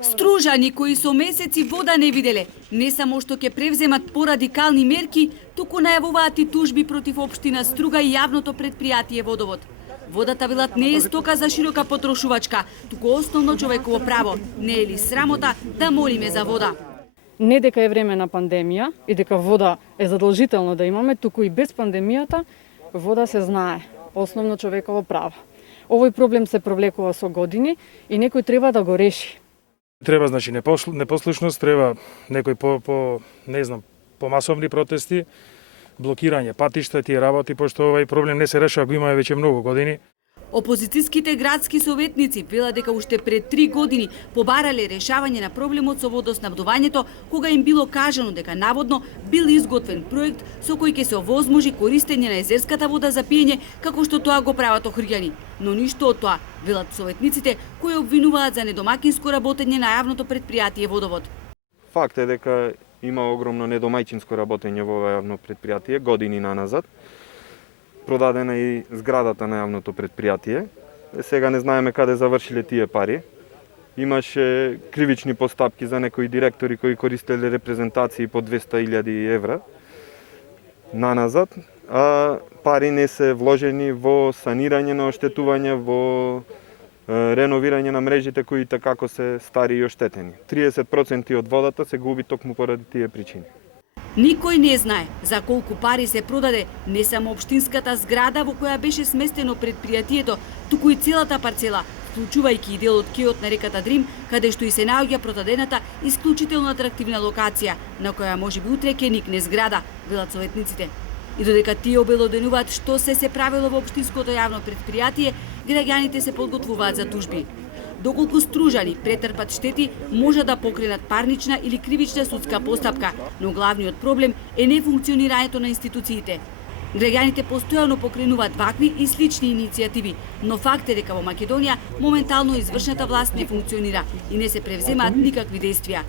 Стружани кои со месеци вода не виделе, не само што ќе превземат порадикални мерки, туку најавуваат и тужби против општина Струга и јавното претпријатие Водовод. Водата велат не е стока за широка потрошувачка, туку основно човеково право. Не е ли срамота да молиме за вода? Не дека е време на пандемија и дека вода е задолжително да имаме, туку и без пандемијата вода се знае, основно човеково право. Овој проблем се провлекува со години и некој треба да го реши. Треба значи непослушност, треба некој по масовни протести, блокирање патишта, тие работи, пошто овој проблем не се решава, го имаме веќе многу години. Опозицијските градски советници велат дека уште пред 3 години побарале решавање на проблемот со водоснабдувањето, кога им било кажано дека наводно бил изготвен проект со кој ќе се овозможи користење на езерската вода за пиење, како што тоа го прават Охриѓани. Но ништо од тоа, велат советниците, кои обвинуваат за недомаќинско работење на јавното претпријатие Водовод. Факт е дека има огромно недомаќинско работење во ова јавно претпријатие години наназад. Продадена и зградата на јавното претпријатие. Сега не знаеме каде завршиле тие пари. Имаше кривични постапки за некои директори кои користеле репрезентации по 200.000 евра наназад, а пари не се вложени во санирање на оштетување, во реновирање на мрежите кои како се стари и оштетени. 30% од водата се губи токму поради тие причини. Никој не знае за колку пари се продаде не само општинската зграда во која беше сместено предпријатието, туку и целата парцела, вклучувајќи и дел од кеот на реката Дрим, каде што и се наоѓа продадената исклучително атрактивна локација, на која можеби утре ќе никне зграда, велат советниците. И додека тие обелоденуваат што се правило во општинското јавно предпријатие, граѓаните се подготвуваат за тужби. Доколку Стружани претрпат штети, може да покренат парнична или кривична судска постапка, но главниот проблем е нефункционирањето на институциите. Граѓаните постојано покренуваат вакви и слични иницијативи, но факт е дека во Македонија моментално извршната власт не функционира и не се превземаат никакви действија.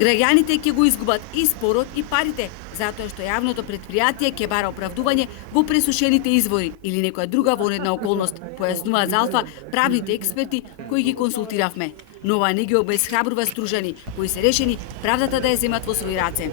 Граѓаните ќе го изгубат и спорот и парите, затоа што јавното претпријатие ќе бара оправдување во пресушените извори или некоја друга вонедна околност, појаснуваат за Алфа правните експерти кои ги консултиравме. Но ова не ги обесхрабрува Стружани, кои се решени правдата да ја земат во своји раце.